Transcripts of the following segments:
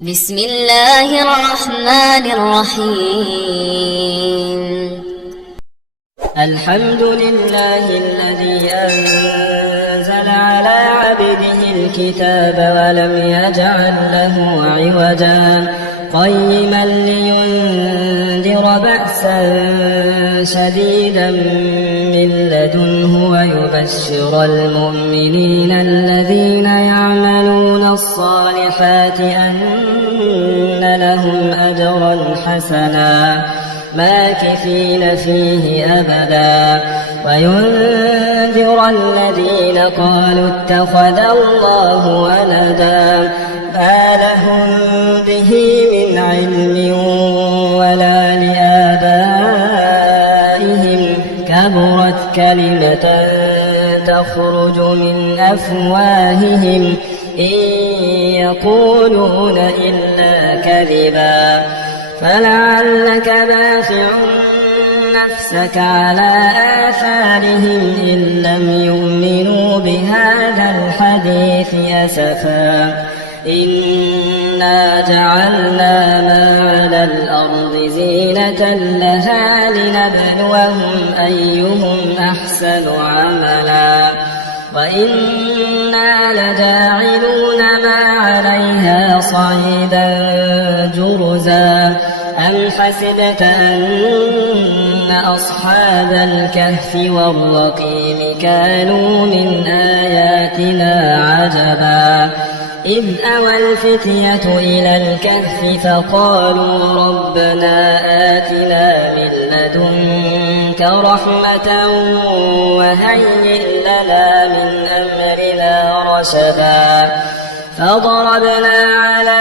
بسم الله الرحمن الرحيم. الحمد لله الذي أنزل على عبده الكتاب ولم يجعل له عوجا قيما لينذر بأسا شديدا من لدنه ويبشر المؤمنين الذين يعملون الصالحات أن لهم أجرا حسنا ماكثين فيه أبدا وينذر الذين قالوا اتخذ الله ولدا ما لهم به من علم ولا لآبائهم كبرت كلمة تخرج من أفواههم إن يقولون إلا كذبا فلعلك باخع نفسك على آثارهم إن لم يؤمنوا بهذا الحديث أسفا إنا جعلنا ما على الأرض زينة لها لنبلوهم أيهم أحسن عملا وإنا لجاعلون ما عليها صعيدا جرزا أم حسبت أن أصحاب الكهف والرقيم كانوا من آياتنا عجبا إذ أوى الفتية إلى الكهف فقالوا ربنا آتنا من لدنك رحمة وهيئ لنا من أمرنا رشدا فضربنا على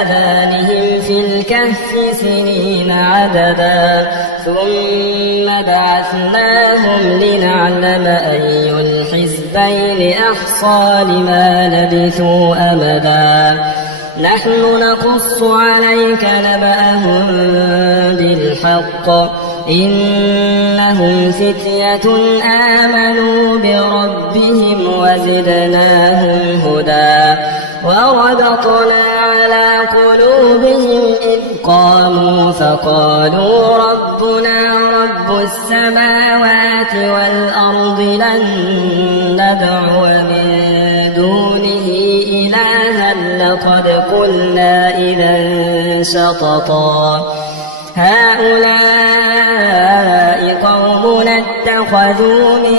آذانهم في الكهف سنين عددا ثم بعثناهم لنعلم أي الحزبين أحصى لما لبثوا أمدا نحن نقص عليك نبأهم بالحق إنهم فتية آمنوا بربهم وزدناهم هدى وربطنا على قلوبهم إذ قاموا فقالوا ربنا رب السماوات والأرض لن ندعو من دونه إلها لقد قلنا إذا شططا هؤلاء قومنا اتخذوا من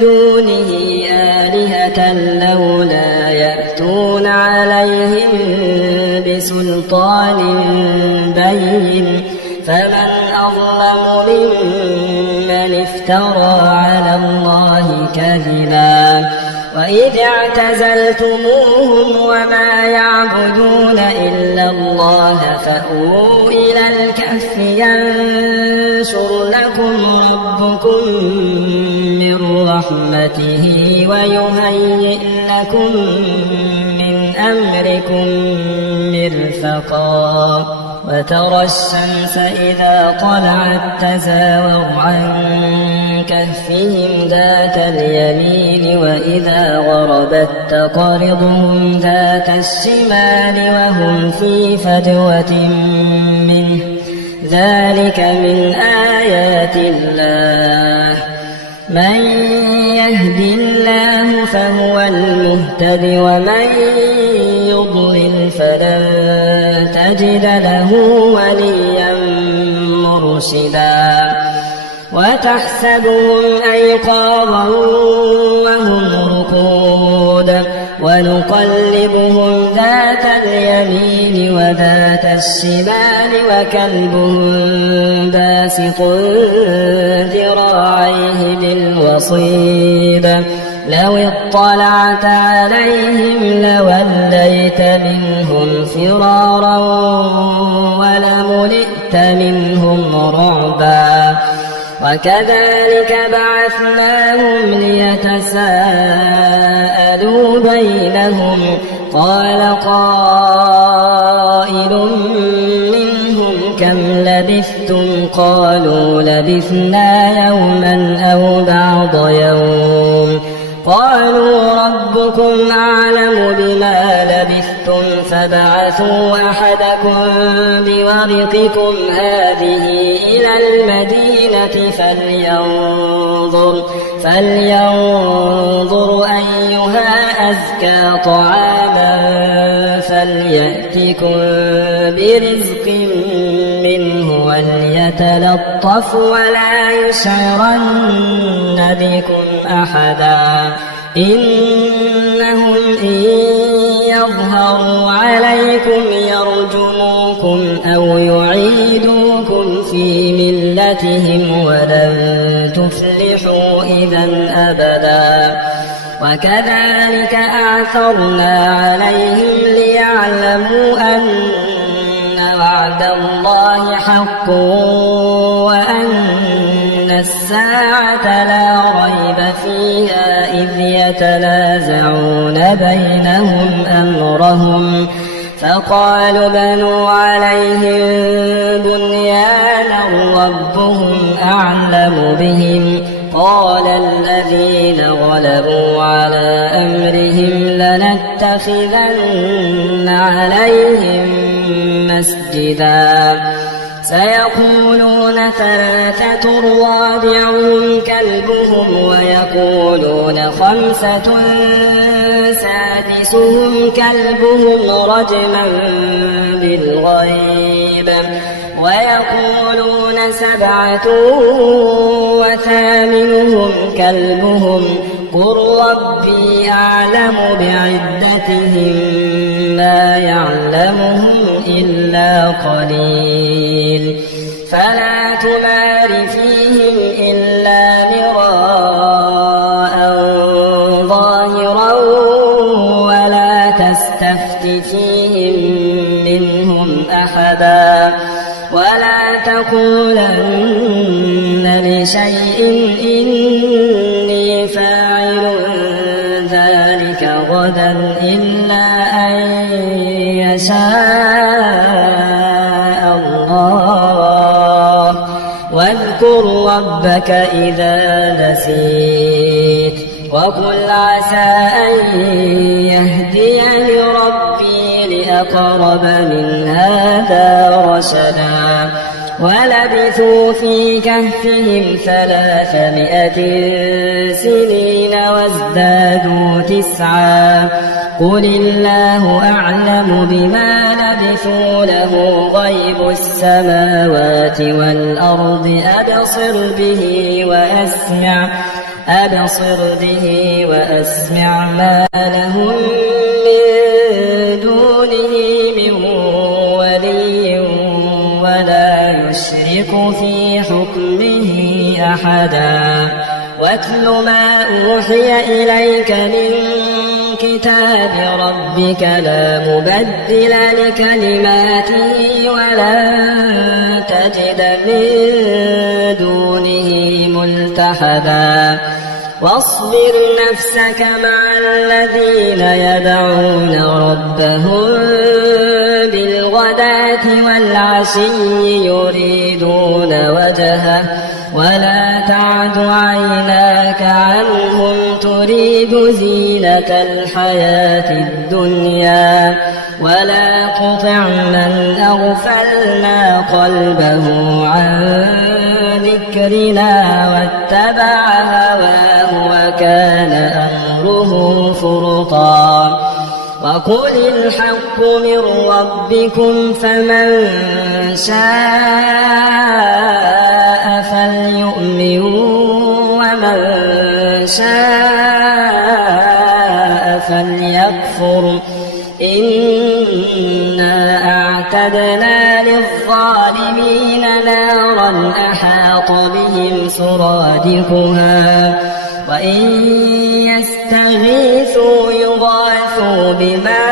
دونه آلهة لولا يأتون عليهم بسلطان بين فمن أظلم ممن افترى على الله كذبا وإذ اعتزلتموهم وما يعبدون إلا الله فأووا إلى الكهف ينشر لكم ربكم من رحمته ويهيئ لكم من أمركم مرفقا وترى الشمس إذا طلعت تزاور عن كهفهم ذات اليمين وإذا غربت تقرضهم ذات الشمال وهم في فجوة منه ذلك من آيات الله من يهد الله فهو المهتد ومن يضلل فلن تجد له وليا مرشدا وتحسبهم أيقاظا وهم رقود ونقلبهم ذات اليمين وذات الشمال وكلبهم باسط ذراعيه بالوصيد لو اطلعت عليهم لوليت منهم فرارا ولملئت منهم رعبا وكذلك بعثناهم ليتساءلوا بينهم قال قائل منهم كم لبثتم قالوا لبثنا يوما أو بعض يوم قالوا ربكم أعلم بما لبثتم لبثتم فابعثوا أحدكم بورقكم هذه إلى المدينة فلينظر أيها أزكى طعاما فليأتكم برزق منه وليتلطف ولا يشعرن بكم أحدا إنهم إن يظهروا عليكم يرجموكم أو يعيدوكم في ملتهم ولن تفلحوا إذا أبدا وكذلك أعثرنا عليهم ليعلموا أن وعد الله حق وأن الساعة لا ريب فيها إذ يتنازعون بينهم أمرهم فقالوا بنوا عليهم بنيانا ربهم أعلم بهم قال الذين غلبوا على أمرهم لنتخذن عليهم مسجدا سيقولون ثلاثة رابعهم كلبهم ويقولون خمسة سادسهم كلبهم رجما بالغيب ويقولون سبعة وثامنهم كلبهم قل ربي أعلم بعدتهم ما يعلمهم إلا قليل فلا تمار فيهم إلا مراء ظاهرا ولا تستفت فيهم منهم أحدا ولا تقولن لشيء إني فاعل ذلك غدا إلا أن يشاء الله واذكر ربك إذا نسيت وقل عسى أن يهديني ربي لأقرب من هذا رشدا ولبثوا في كهفهم 300 سنين وازدادوا 9 قل الله أعلم بما لبثوا له غيب السماوات والأرض أبصر به وأسمع ما لهم من دونه من ولي ولا يشرك في حكمه أحدا واتل ما أوحي إليك من كتاب ربك لا مبدل لكلماته ولن تجد من دونه ملتحدا واصبر نفسك مع الذين يدعون ربهم بالغداة والعشي يريدون وجهه ولا تعد عيناك عنهم تريد زينة الحياة الدنيا ولا تطع من أغفلنا قلبه عن ذكرنا واتبع هواه وكان أمره فرطا وقل الحق من ربكم فمن شاء فليؤمن ومن شاء فليكفر إنا أعتدنا للظالمين نارا أحاط بهم سرادقها وإن يستغيثوا يغاثوا بماء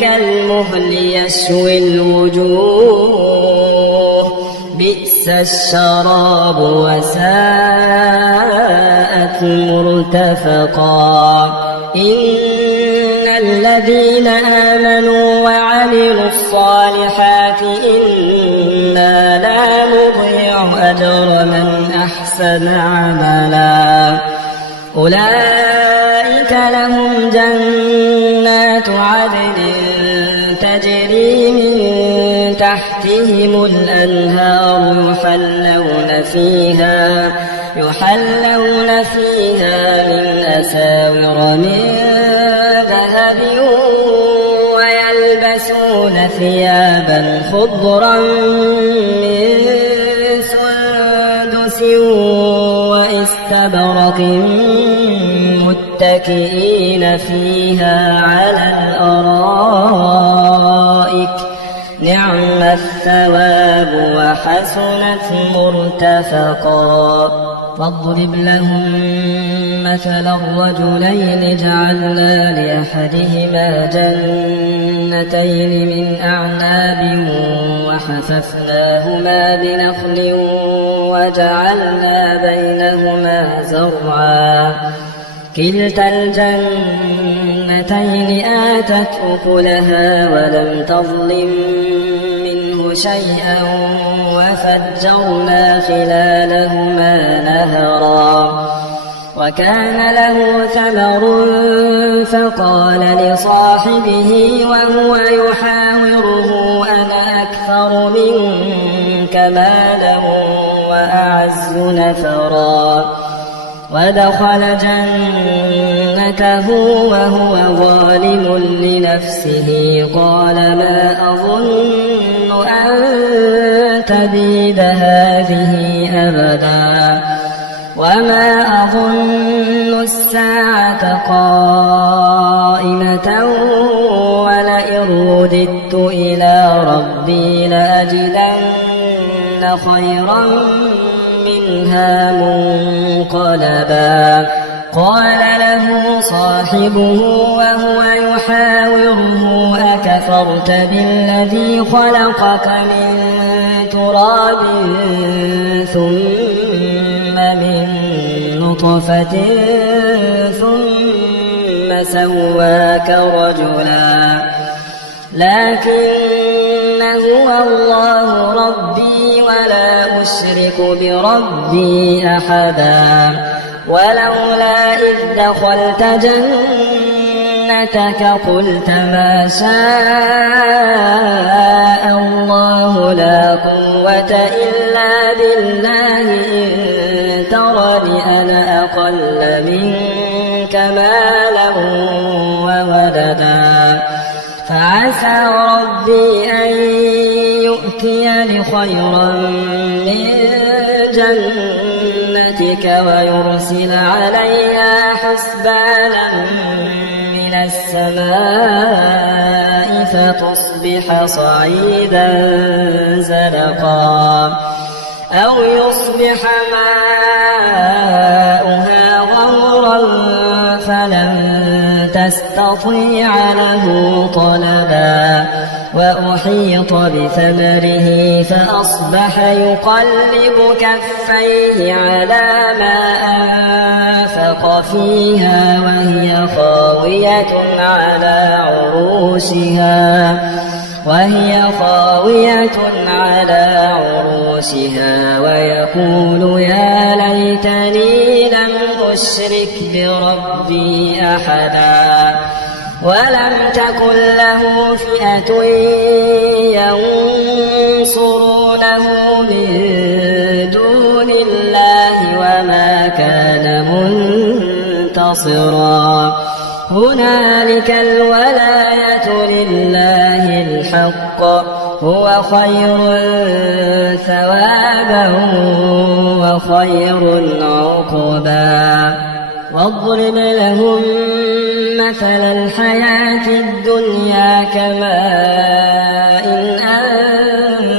كالمهل يشوي الوجوه بئس الشراب وساءت مرتفقا إن الذين آمنوا وعملوا الصالحات إنا لا نضيع أجر من أحسن عملا أولئك لهم جنات عدن تجري من تحتهم الأنهار يحلون فيها من أساور من ذهب ويلبسون ثيابا خضرا من سندس واستبرق متكئين فيها على الأرائك نعم الثواب وحسنت مرتفقا فاضرب لهم مثلا الرجلين جعلنا لأحدهما جنتين من أعناب وحففناهما بنخل وجعلنا بينهما زرعا كلتا الجنتين آتت أكلها ولم تظلم منه شيئا وفجرنا خلالهما نهرا وكان له ثمر فقال لصاحبه وهو يحاوره أنا أكثر منك مالا وأعز نفرا ودخل جنته وهو ظالم لنفسه قال ما أظن أن تبيد هذه أبدا وما أظن الساعة قائمة ولئن رددت إلى ربي لأجدن خيرا منها منقلبا قال له صاحبه وهو يحاوره أكفرت بالذي خلقك من تراب ثم من نطفة ثم سواك رجلا لكن هو الله ربي ولا أشرك بربي أحدا ولولا إذ دخلت جنتك قلت ما شاء الله لا قوة إلا بالله إن ترني أنا أقل منك مالا وولدا فعسى ربي أن يؤتيني خيرا من جنتك ويرسل عليها حسبانا من السماء فتصبح صعيدا زلقا أو يصبح ماؤها غورا فلن تستطيع له طلبا وأحيط بثمره فأصبح يقلب كفيه على ما أنفق فيها وهي خاوية على عروشها ويقول يا ليتني لم أشرك بربي أحدا ولم تكن له فئة ينصرونه من دون الله وما كان منتصرا هنالك الولاية لله الحق هو خير ثوابا وخير عقبا واضرب لهم مثل الحياة الدنيا كماء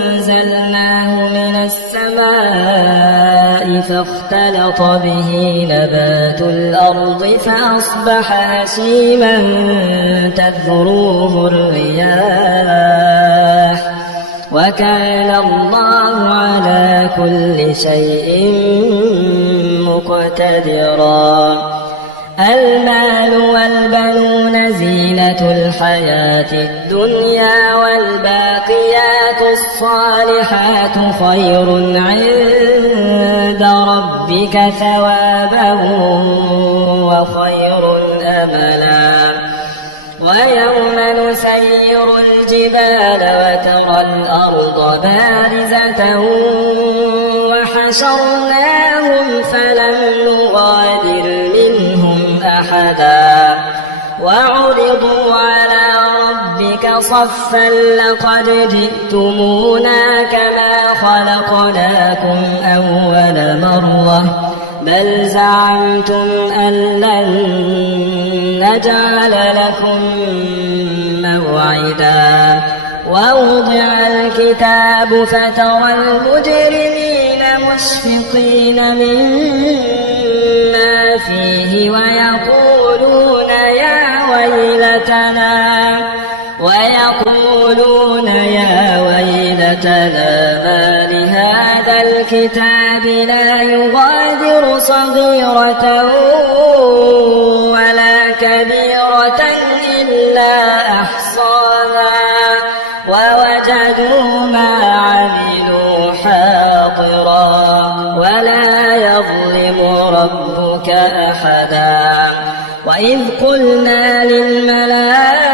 أنزلناه من السماء فاختلط به نبات الأرض فأصبح هشيما تذروه الرياح وكان الله على كل شيء مقتدرا المال والبنون زينة الحياة الدنيا والباقيات الصالحات خير عند ربك ثوابا وخير أملا ويوم نسير الجبال وترى الأرض بارزة وحشرناهم فلم نغادر منهم أحدا وعرضوا على ربك صفا لقد جئتمونا كما خلقناكم أول مرة بل زعمتم أن لن نجعل لكم موعدا ووضع الكتاب فترى المجرمين مشفقين مما فيه ويقولون يا ويلتنا ما لهذا الكتاب لا يغادر صغيرة ولا كبيرة إلا أحصاها ووجدوا ما عملوا حاضرا ولا يظلم ربك أحدا وإذ قلنا للملائكة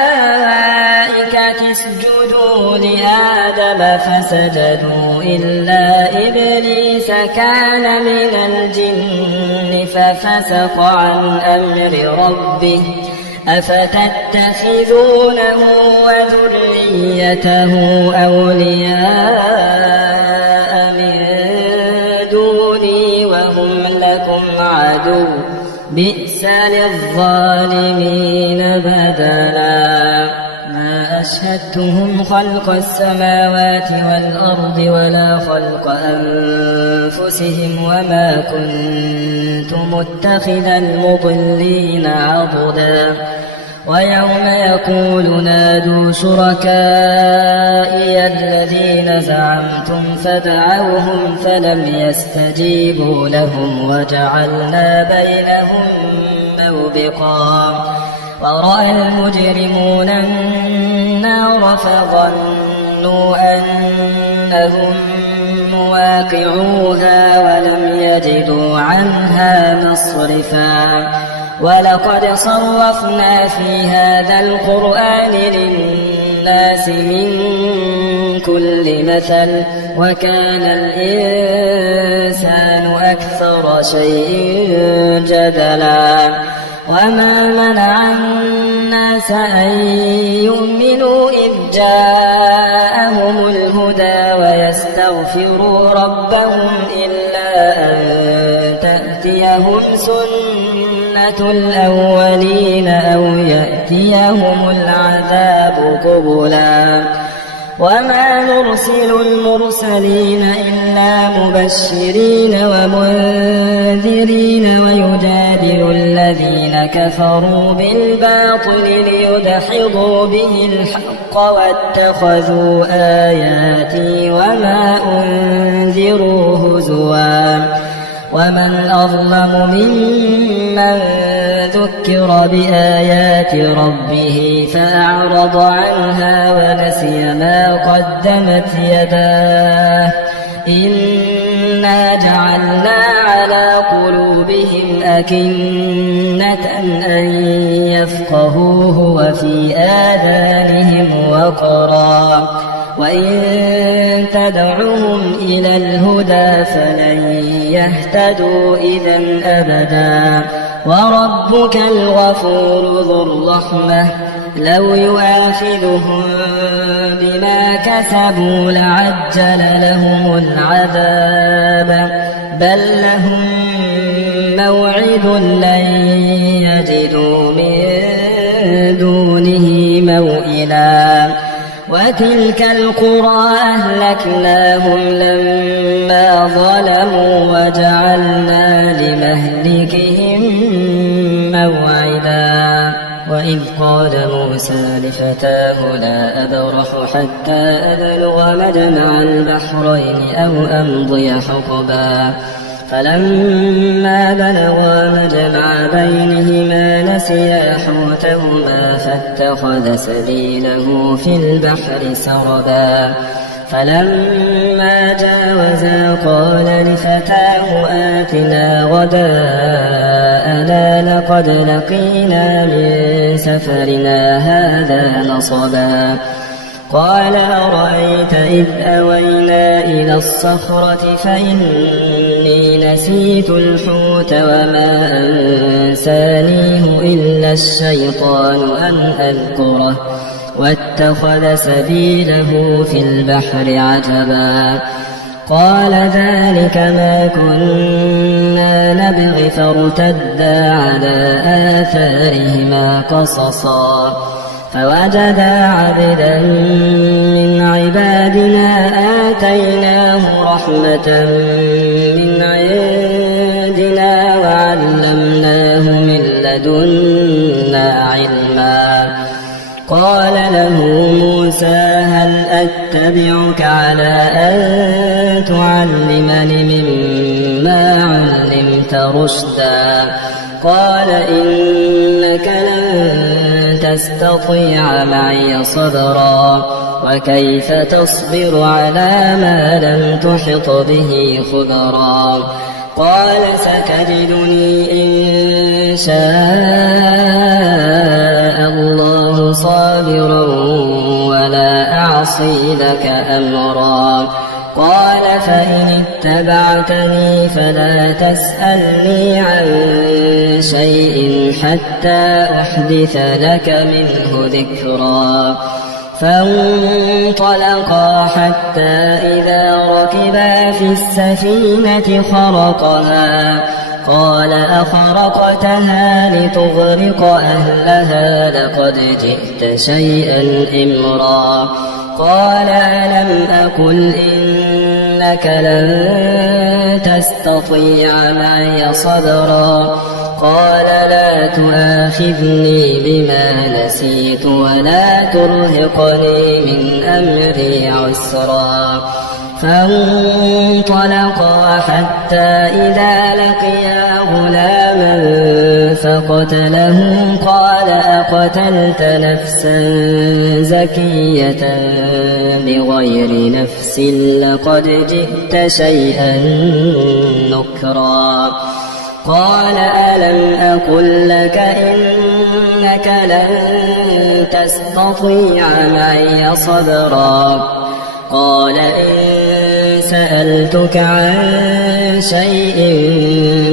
اسجدوا لآدم فسجدوا إلا إبليس كان من الجن ففسق عن أمر ربه أفتتخذونه وذريته أولياء من دوني وهم لكم عدو بئس للظالمين بدلا ما أشهدتهم خلق السماوات والأرض ولا خلق أنفسهم وما كنت متخذ المضلين عضدا ويوم يقول نادوا شركائي الذين زعمتم فدعوهم فلم يستجيبوا لهم وجعلنا بينهم موبقا ورأى المجرمون النار فظنوا أنهم مواقعوها ولم يجدوا عنها مصرفا ولقد صرفنا في هذا القرآن للناس من كل مثل وكان الإنسان أكثر شيء جدلا وما منع الناس أن يؤمنوا إذ جاءهم الهدى ويستغفروا ربهم إلا أن تأتيهم سنة الأولين أو يأتيهم العذاب قبلا وما نرسل المرسلين إلا مبشرين ومنذرين ويجادل الذين كفروا بالباطل ليدحضوا به الحق واتخذوا آياتي وما أنذروا هزوا ومن أظلم ممن ذكر بآيات ربه فأعرض عنها ونسي ما قدمت يداه إنا جعلنا على قلوبهم أكنة أن يفقهوه وفي آذانهم وقرا وإن تدعوهم إلى الهدى فلن يهتدوا إذا أبدا وربك الغفور ذو الرحمة لو يؤاخذهم بما كسبوا لعجل لهم العذاب بل لهم موعد لن يجدوا من دونه موئلا وتلك القرى أهلكناهم لما ظلموا وجعلنا لمهلكهم موعدا وإذ قال موسى لفتاه لا أبرح حتى أبلغ مجمع البحرين أو أمضي حقبا فلما بلغا مجمع بينهما نسيا حوتهما فاتخذ سبيله في البحر سربا فلما جاوزا قال لفتاه آتنا غداءنا لقد لقينا من سفرنا هذا نصبا قال أرأيت إذ أوينا إلى الصخرة فإني نسيت الحوت وما أنسانيه إلا الشيطان أن أذكره واتخذ سبيله في البحر عجبا قال ذلك ما كنا نبغي فارتدا على آثارهما قصصا فوجدا عبدا من عبادنا آتيناه رحمة من عندنا وعلمناه من لدنا علما قال له موسى هل أتبعك على أن تعلمني مما علمت رشدا قال إنك لن تستطيع معي صبرا وكيف تصبر على ما لم تحط به خبرا قال ستجدني إن شاء الله صابرا ولا أعصي لك أمرا قال فإن اتبعتني فلا تسألني عن شيء حتى أحدث لك منه ذكرا فانطلقا حتى إذا ركبا في السفينة خرقها قال أخرقتها لتغرق أهلها لقد جئت شيئا إمرا قال ألم أقل إنك لن تستطيع معي صبرا قال لا تؤاخذني بما نسيت ولا ترهقني من أمري عسرا فانطلقا حتى إذا لقيا غلاما فقتله قال أقتلت نفسا زكية بغير نفس لقد جئت شيئا نكرا قال ألم أقل لك إنك لن تستطيع معي صبرا قال إن سألتك عن شيء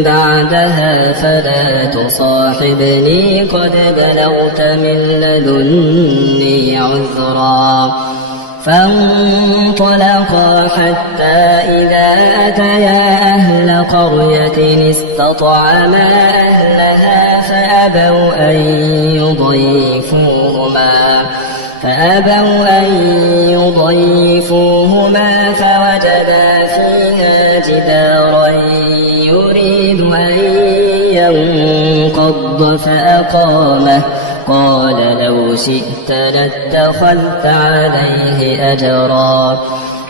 بعدها فلا تصاحبني قد بلغت من لدني عذرا فانطلقا حتى إذا أتيا أهل قرية استطعما أهلها فأبوا أن يضيفوهما فوجدا فيها جدارا يريد أن ينقض فأقامه قال لو شئت لاتخذت عليه أجرا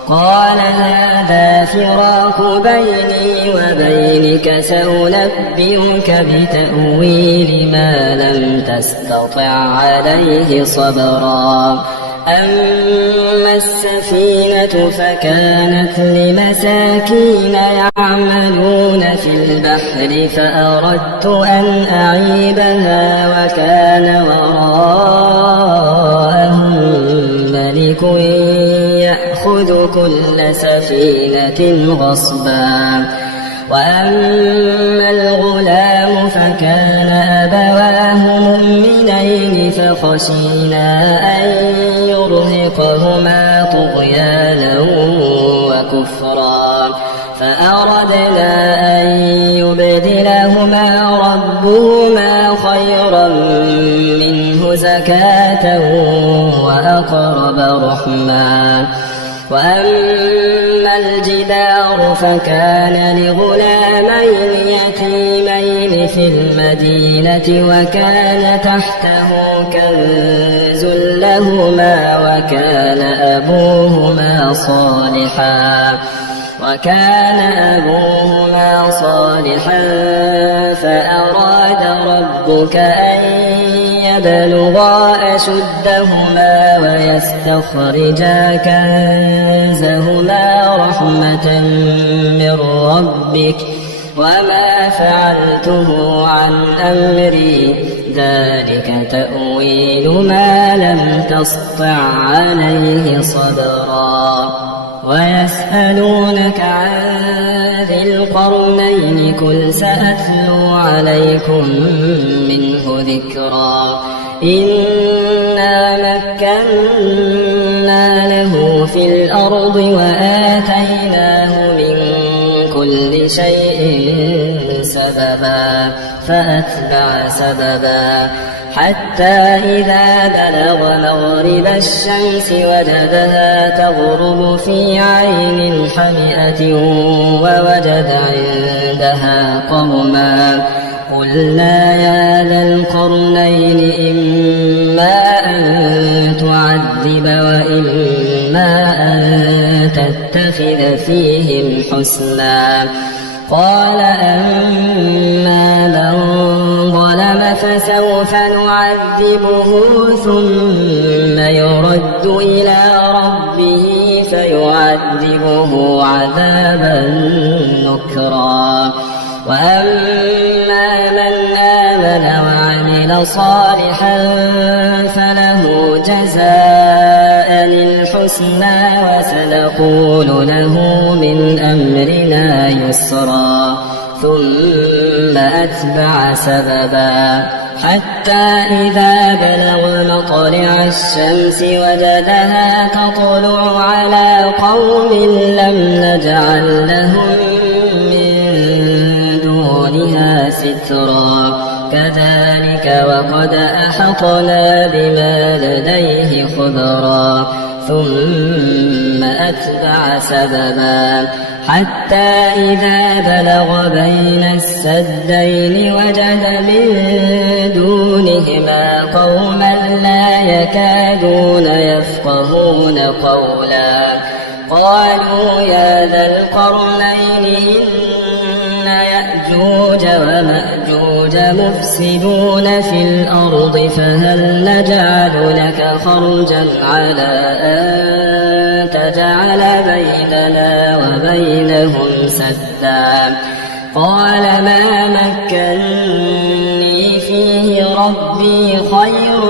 قال هذا فراق بيني وبينك سأنبئك بتأويل ما لم تستطع عليه صبرا أما السفينة فكانت لمساكين يعملون في البحر فأردت أن أعيبها وكان وراءهم ملك يأخذ كل سفينة غصبا وأما الغلام فكان أبواه مؤمنين فخشينا أن يرهقهما طغيانا وكفرا فأردنا أن يبدلهما ربهما خيرا منه زكاة وأقرب رحما وأما الجدار فكان لغلامين يتيمين في المدينة وكان تحته كنز لهما وكان أبوهما صالحا فأراد ربك أن ليبلغا أشدهما ويستخرجا كنزهما رحمة من ربك وما فعلته عن أمري ذلك تأويل ما لم تسطع عليه صبرا ويسألونك عن ذي القرنين قل سأتلو عليكم منه ذكرا إنا مكنا له في الأرض وآتيناه من كل شيء سببا فأتبع سببا حتى إذا بلغ مغرب الشمس وجدها تغرب في عين حمئة ووجد عندها قوما قلنا يا ذا القرنين إما أن تعذب وإما أن تتخذ فيهم حسنا قال أما من ظلم فسوف نعذبه ثم يرد إلى ربه فيعذبه عذابا نكرا وأما من آمن وعمل صالحا فله جزاء الحسنى وسنقول له من أمرنا يسرا ثم أتبع سببا حتى إذا بلغ مطلع الشمس وجدها تطلع على قوم لم نجعل لهم من دونها سترا كذلك وقد أحطنا بما لديه خبرا ثم أتبع سببا حتى إذا بلغ بين السدين وجد من دونهما قوما لا يكادون يفقهون قولا قالوا يا ذا القرنين إن يأجوج ومأجوج مفسدون في الأرض فهل نجعل لك خرجا على أن تجعل بيننا وبينهم سدا قال ما مكني فيه ربي خير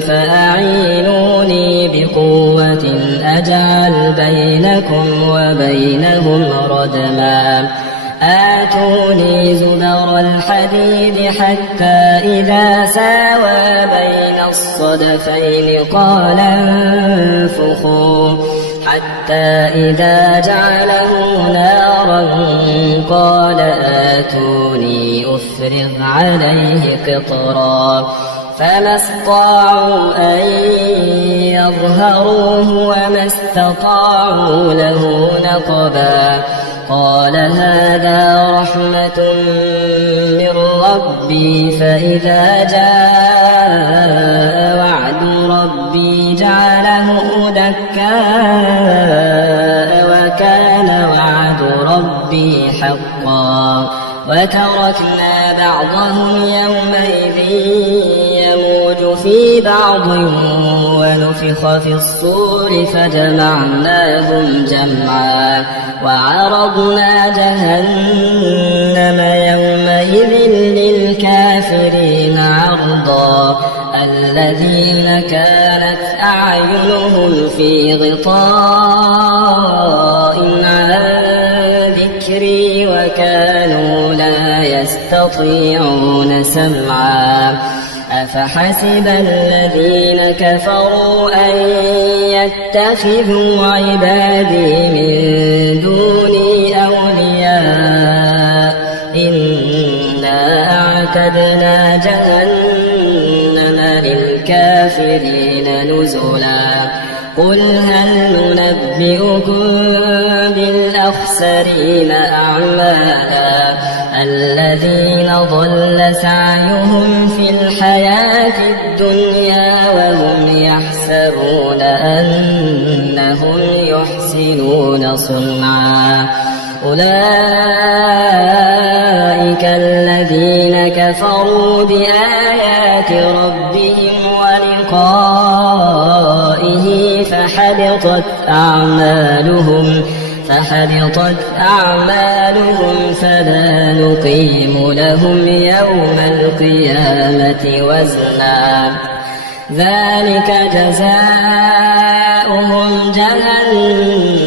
فأعينوني بقوة أجعل بينكم وبينهم ردما آتوني زبر الحديد حتى إذا ساوى بين الصدفين قال انفخوا حتى إذا جعله نارا قال آتوني أفرغ عليه قطرا فما استطاعوا أن يظهروه وما استطاعوا له نقبا قال هذا رحمة من ربي فإذا جاء وعد ربي جعله دكا وكان وعد ربي حقا وتركنا بعضهم يومئذ يموج في بعض ونفخ في الصور فجمعناهم جمعا وعرضنا جهنم يومئذ للكافرين عرضا الذين كانت أعينهم في غطاء عن ذكري وكانوا لا يستطيعون سمعا أفحسب الذين كفروا أن يتخذوا عبادي من دوني أولياء إنا أعتدنا جهنم للكافرين نزلا قل هل ننبئكم بالأخسرين أعمالا الذين ضل سعيهم في الحياة الدنيا وهم يحسبون أنهم يحسنون صنعا أولئك الذين كفروا بآيات آيات ربهم ولقائه فحبطت أعمالهم فلا نقيم لهم يوم القيامة وزنا ذلك جزاؤهم جهنم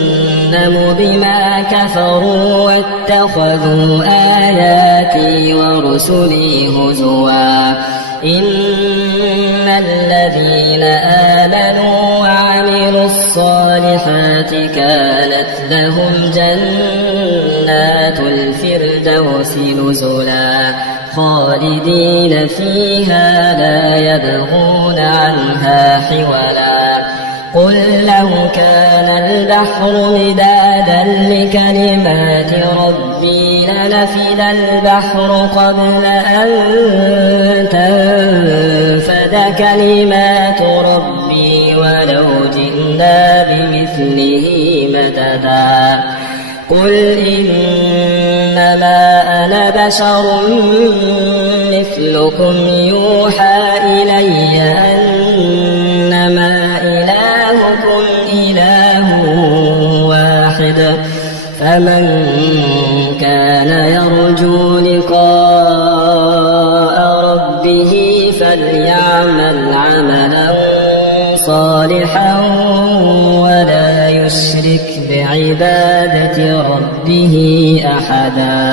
بما كفروا واتخذوا آياتي ورسلي هزوا إن الذين آمنوا وعملوا الصالحات كانت لهم جنات الفردوس نزلا خالدين فيها لا يبغون عنها حولا قل لو كان البحر مدادا لكلمات ربي لنفد البحر قبل أن تنفد كلمات ربي ولو جئنا بمثله مددا قل إنما أنا بشر مثلكم يوحى إلي أنما إلهكم إله واحد فمن كان يرجو لقاء ربه فليعمل عملا صالحا ولا يشرك بعبادة ربه أحدا